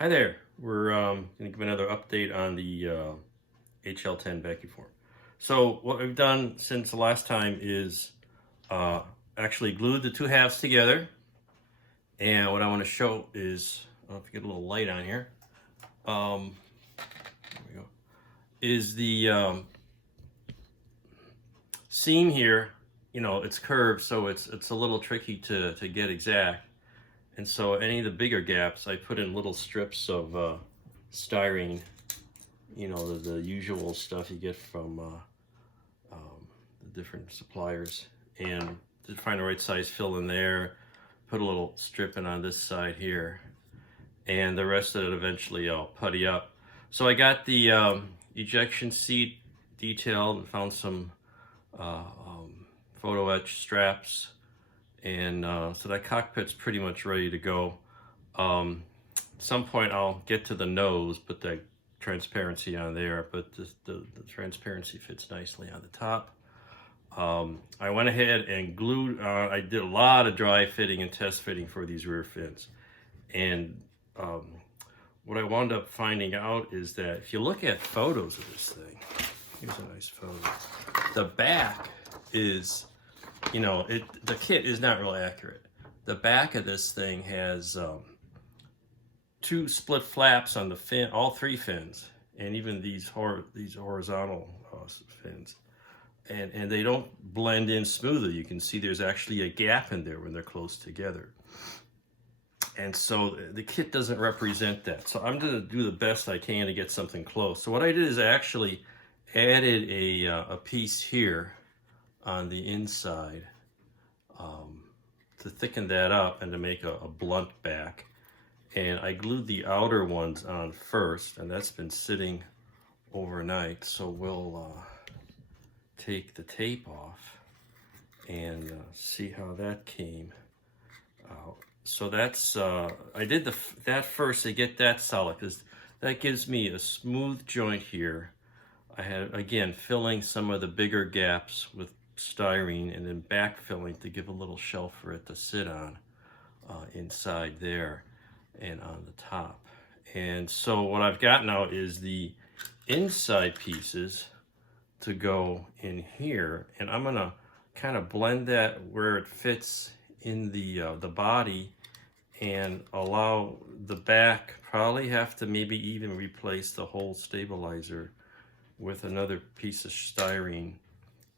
Hi there. We're going to give another update on the HL10 vacuum form. So what we've done since the last time is uh, actually glued the two halves together. And what I want to show is, I don't know if you get a little light on here, there we go, is the seam here. You know, it's curved, so it's a little tricky to get exact. And so any of the bigger gaps, I put in little strips of styrene, you know, the usual stuff you get from the different suppliers. And to find the right size fill in there, put a little strip in on this side here. And the rest of it eventually I'll putty up. So I got the ejection seat detailed and found some photo etch straps. And so that cockpit's pretty much ready to go. At some point I'll get to the nose, put that transparency on there, but the transparency fits nicely on the top. I went ahead and glued, I did a lot of dry fitting and test fitting for these rear fins. And what I wound up finding out is that if you look at photos of this thing, here's a nice photo, the back is, you know, the kit is not real accurate. The back of this thing has two split flaps on the fin, all three fins, and even these horizontal fins, and they don't blend in smoothly. You can see there's actually a gap in there when they're close together, and so the kit doesn't represent that. So I'm going to do the best I can to get something close. So what I did is I actually added a piece here on the inside to thicken that up and to make a blunt back. And I glued the outer ones on first, and that's been sitting overnight. So we'll take the tape off and see how that came out. So that's, I did that first to get that solid, because that gives me a smooth joint here. I had, again, filling some of the bigger gaps with styrene and then backfilling to give a little shelf for it to sit on inside there and on the top. And so what I've got now is the inside pieces to go in here, and I'm gonna kind of blend that where it fits in the body and allow the back, probably have to maybe even replace the whole stabilizer with another piece of styrene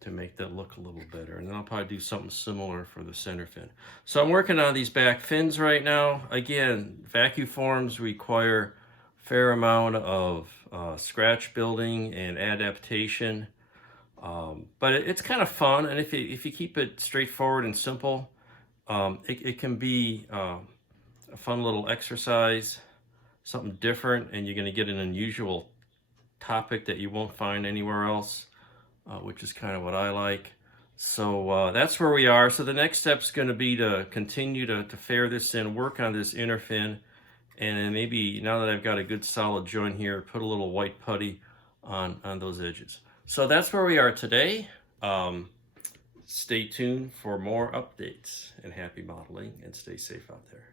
to make that look a little better. And then I'll probably do something similar for the center fin. So I'm working on these back fins right now. Again, vacuum forms require a fair amount of scratch building and adaptation. But it's kind of fun, and if you keep it straightforward and simple, it can be a fun little exercise, something different, and you're gonna get an unusual topic that you won't find anywhere else. Which is kind of what I like. So that's where we are. So the next step is going to be to continue to fair this in, work on this inner fin, and then maybe now that I've got a good solid joint here, put a little white putty on those edges. So that's where we are today. Stay tuned for more updates, and happy modeling, and stay safe out there.